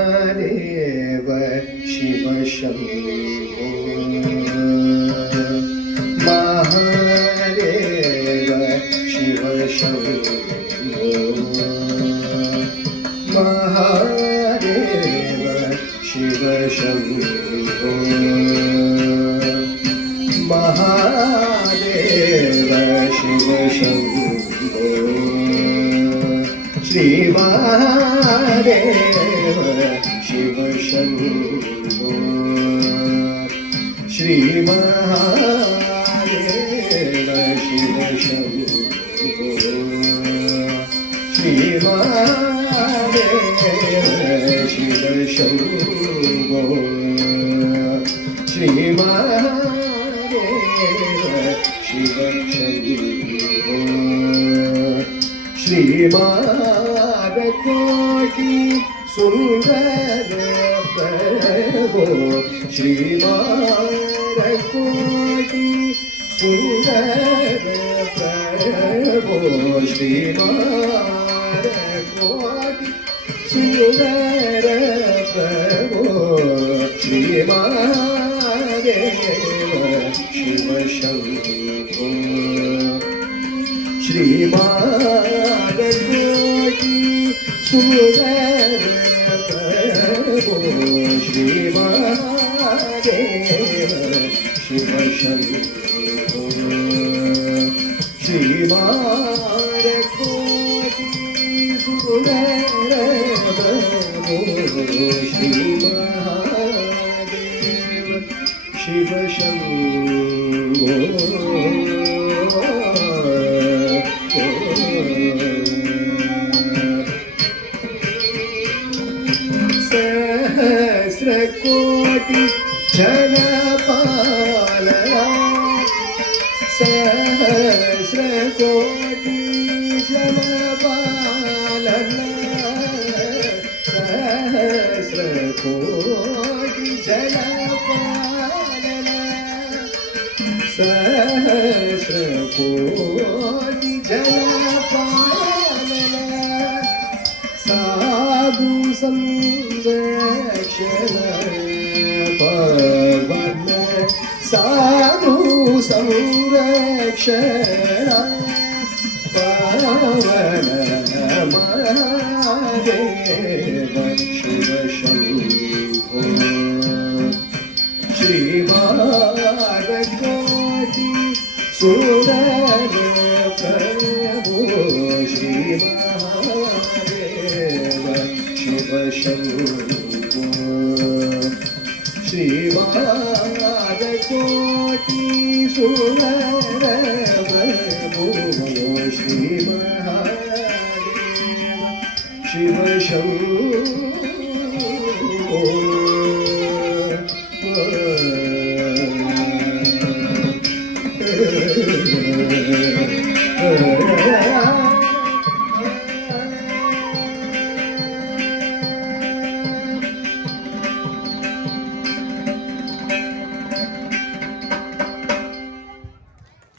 महादेव शिव शंभो महादेव शिव शंभो महादेव शिव शंभो महादेव शिव शंभो श्री महादेव शिव शंभो श्री महादेव शिव शंभो श्री महादेव शिव शंभो श्री महादेव शिव शंभो श्री कोटि सुंदर प्रभो श्री कोटि सुंदर प्रभो श्री कोटि सुंदर प्रभो श्री महादेव शिव शंभो श्री कोटि सुंदर प्रभो श्री महादेव शिव शंभो श्री कोटि सुंदर प्रभो श्री महादेव शिव शंभो सहस्रकोटि जनपालना सहस्रकोटि जनपालना सहस्रकोटि जनपालना सहस्रकोटि जनपालना साधु संरक्षण पवन साधु संरक्षण पवन महादेव शिव शंभो श्री कोटि सुंदर प्रभो श्री महादेव शिव शंभो श्री कोटि सुंदर प्रभो श्री महादेव शिव शंभो